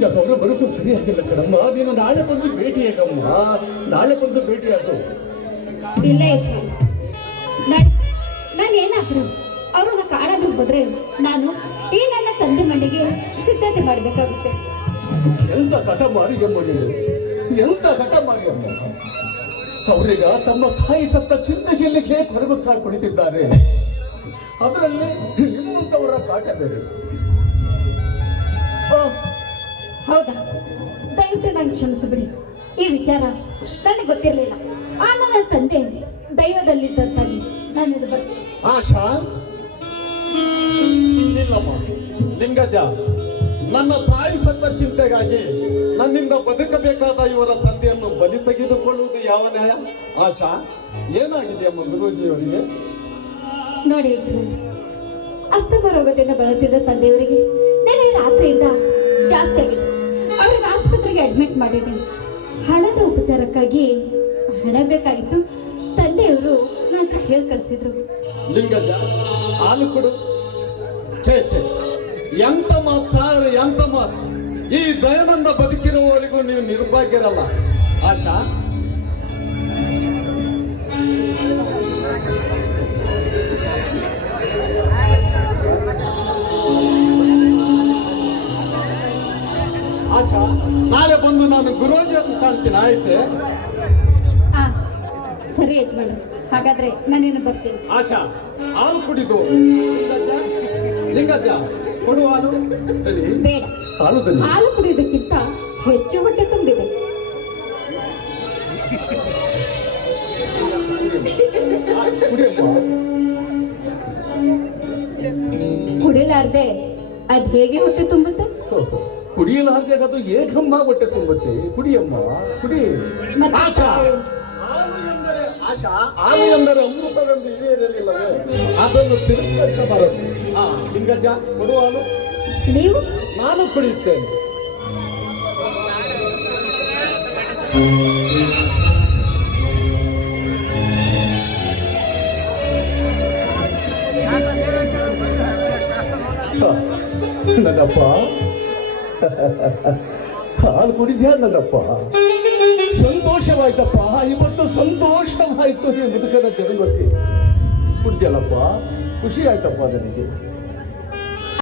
ಈಗ ಅವರ ಮನಸ್ಸು ಸರಿಯಾಗಿಲ್ಲ ಕಣಮ್ಮ. ನೀನು ನಾಳೆ ಬಂದು ಭೇಟಿಯಾಗಮ್ಮ, ನಾಳೆ ಬಂದು ಭೇಟಿಯಾಗು. ಇಲ್ಲ ಯಜಮಾನ್, ನಾನು ಏನಾದ್ರು ಅವ್ರನ್ನ ಕಾಣಾದ್ರೂ ಹೋದ್ರೆ ನಾನು ಈ ನನ್ನ ತಂದೆ ಮನೆಗೆ ಸಿದ್ಧತೆ ಮಾಡಬೇಕಾಗುತ್ತೆ. ಎಂತ ಕಟ ಮಾರಿಯಮ್ಮ ನೀನು, ಎಂತ ಕಟ ಮಾರಿಯಮ್ಮ. ಅವರೀಗ ತಮ್ಮ ತಾಯಿ ಸತ್ತ ಚಿಂತೆಯಲ್ಲಿ ಕೊರಗುತ್ತಾ ಕುಳಿತಿದ್ದಾರೆ. ಅದರಲ್ಲಿ ನಿಮ್ಮಂತವರ ಕಾಟ ಬೇರೆ. ಓ ಹೌದಾ, ದಯವಿಟ್ಟು ನಾನು ಕ್ಷಮಿಸಿಬಿಡಿ. ಈ ವಿಚಾರ ನನಗೆ ಗೊತ್ತಿರಲಿಲ್ಲ. ಆ ನನ್ನ ತಂದೆ ದೈವದಲ್ಲಿದ್ದಂತಾಗಿ ನಾನು ಇದು ಬರ್ತೀನಿ. ಆಶಾ, ಇಲ್ಲಮ್ಮ ಲಿಂಗಜ್ಜ, ನನ್ನ ತಾಯಿ ಸತ್ತ ಚಿಂತೆಗಾಗಿ ನನ್ನಿಂದ ಬದುಕಬೇಕಾದ ಇವರ ತಂದೆಯನ್ನು ಬಲಿ ತೆಗೆದುಕೊಳ್ಳುವುದು ಯಾವ ನ್ಯಾಯ? ಆಶಾ, ಏನಾಗಿದೆಯಮ್ಮ ಗುರೂಜಿಯವರಿಗೆ? ನೋಡಿ ಯಜಮಾನ್, ಅಸ್ತಮ ರೋಗದಿಂದ ಬಳಲುತ್ತಿದ್ದ ತಂದೆಯವರಿಗೆ ನೆನೆ ರಾತ್ರಿಯಿಂದ ಜಾಸ್ತಿ ಆಗಿದೆ. ಅವ್ರಿಗೆ ಆಸ್ಪತ್ರೆಗೆ ಅಡ್ಮಿಟ್ ಮಾಡಿದ್ದೀನಿ. ಹಣದ ಉಪಚಾರಕ್ಕಾಗಿ ಹಣ ಬೇಕಾಗಿತ್ತು. ತಂದೆಯವರು ನನ್ನ ಹತ್ರ ಹೇಳಿ ಕಳಿಸಿದ್ರು. ಲಿಂಗಜ್ಜ, ಹಾಲು ಕೊಡು. ಛೇ ಛೇ, ಎಂತ ಮಾತು ಸಾರ್, ಎಂತ ಮಾತು. ಈ ದಯಾನಂದ ಬದುಕಿರುವವರೆಗೂ ನೀವು ನಿರ್ಭಾಗ್ಯರಲ್ಲ. ಆಶಾ, ಆಶಾ, ನಾಳೆ ಬಂದು ನಾನು ಗುರೂಜಿ ಅಂತ ಕಾಣ್ತೀನಿ, ಆಯ್ತೆ? ಆ ಸರಿ ಯಜಮಾನ್, ಹಾಗಾದ್ರೆ ನಾನೇನು ಬರ್ತೀನಿ. ಆಶಾ, ಹಾಲು ಕುಡಿದು. ಲಿಂಗಜ್ಜ, ಕೊಡು ಹಾಲು. ಬೇಡ, ಹಾಲು ಕುಡಿಯೋದಕ್ಕಿಂತ ಹೆಚ್ಚು ಹೊಟ್ಟೆ ತುಂಬಿದೆ. ಕುಡಿಲಾರ್ದೆ ಅದ್ ಹೇಗೆ ಹೊಟ್ಟೆ ತುಂಬುತ್ತೆ? ಕುಡಿಯಲಾರ್ದೆ ಅದು ಏಕಮ್ಮ ಹೊಟ್ಟೆ ತುಂಬುತ್ತೆ. ಕುಡಿಯಮ್ಮ, ಕುಡಿ. ಆಶಾ, ಹಾಲು ಎಂದರೆ ಅಮೃತವೆಂದು ಹಿರಿಯರಲಿಲ್ಲವೇ? ಅದನ್ನು ತಿರಸ್ಕರಿಸಬಾರದು. ಲಿಂಗಜ್ಜ, ಕೊಡು ಹಾಲು. ನೀವು? ನಾನು ಕುಡಿಯುತ್ತೇನೆ. ನನ್ನಪ್ಪ, ಹಾಲು ಕುಡಿದ್ಯಾ ನನ್ನಪ್ಪ? ಸಂತೋಷವಾಯ್ತಪ್ಪ, ಇವತ್ತು ಸಂತೋಷವಾಯ್ತು. ನೀವು ಮುದುಕನ ಜನ್ಮಕ್ಕೆ ಕುಡ್ದ್ಯಲ್ಲಪ್ಪ, ಖುಷಿ ಆಯ್ತಪ್ಪ ನನಗೆ.